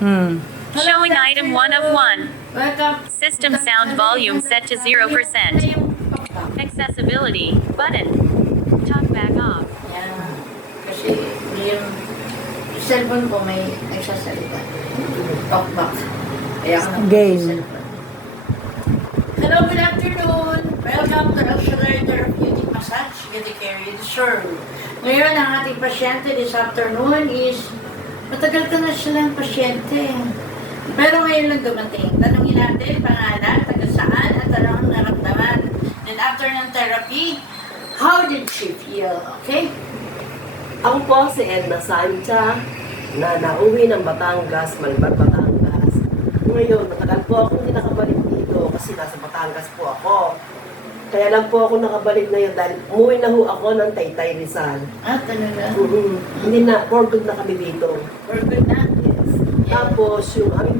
Showing item 1 of 1. Welcome. System sound volume set to 0%. Accessibility button. Talk back off. Yan. Kasi yung cellphone ko may nagsasalita. Talkback. Kaya ako Game. cellphone. Hello, good afternoon. Welcome to Auxiliary Therapeutic Massage. Gati Carrie Sir. Ngayon, ang ating pasyente this afternoon is matagal ka na silang pasyente. Pero ngayon lang dumating. Tanungin natin, pangalan, taga saan, at ano ang naramdaman. Then after ng therapy, how did she feel? Okay? Ako po si Edna Sancha na nauwi ng Batangas, Malbar, Batangas. Ngayon, matagal po akong hindi nakabalik dito kasi nasa Batangas po ako. Kaya lang po ako nakabalik ngayon dahil umuwi na ho ako ng Taytay Rizal. Ah, talaga? Hindi na, for good na kami dito. For good na? Yes. Tapos yung aming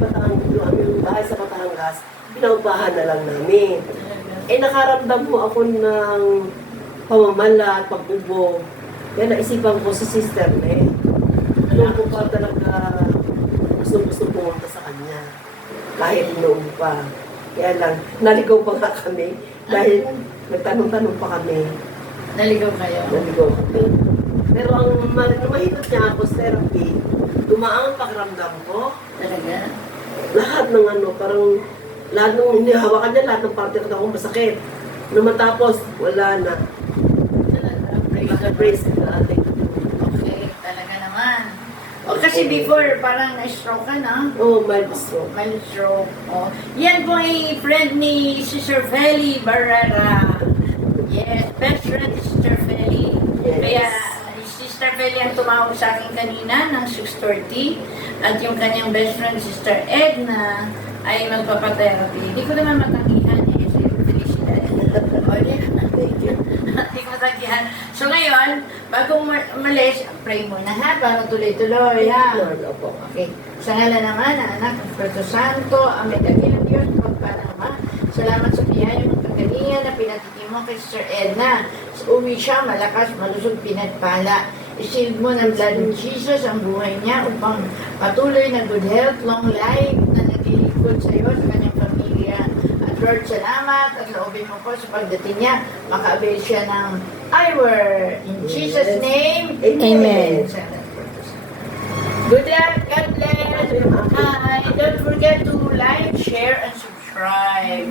bahay sa Batangas, pinaupahan na lang namin. Talaga. Eh nakaramdam po ako ng pamamala at pag-ubo. Kaya naisipan ko si Sister Ne. Doon ko pa talaga gusto pumunta sa kanya. Kahit noon pa. Kaya lang, naligaw pa nga kami. Dahil nagtanong-tanong pa kami. Naligaw kayo? Naligaw kami. Pero ang mahirap niya ako sa therapy, dumaan ang pakiramdam ko. Talaga? Lahat ng parang lahat ng hinihawakan niya, lahat ng parte ko akong masakit. Nung matapos, wala na. Talaga? Praise God. Okay, talaga naman. O kasi before, parang na-stroke ka na. Oh, my stroke. May stroke. O. Yan po ay friend ni Sister Feli Barrera. Yes, best friend ni Sister Feli. Yes. Kaya, Sister Feli ang tumawag sa akin kanina ng 6:30 at yung kanyang best friend, Sister Edna, ay magpapatherapy. Hindi ko naman matanggihan eh, kasi felicidad. O, Thank you. hindi ko matanggihan. So ngayon, bago umalis, pray muna ha, para tuloy-tuloy ha. Lord, opo. Okay. Sa ngalan ng Ama, ng Anak, ng Espiritu Santo, Amen. Dakilang Diyos, magpanama. Salamat sa biyaya ng kagalingan na pinatikim mo kay Sister Edna. Uwi siya, malakas, malusog, pinagpala. Isild mo ng blood of Jesus ang buhay niya upang patuloy na good health, long life na naglilingkod sa iyo, sa kanyang pamilya. At Lord, salamat at loobin mo po sa pagdating niya. Maka-avail siya ng eyewear. In Jesus' name, Amen. Good luck, God bless. Hi, don't forget to like, share, and subscribe.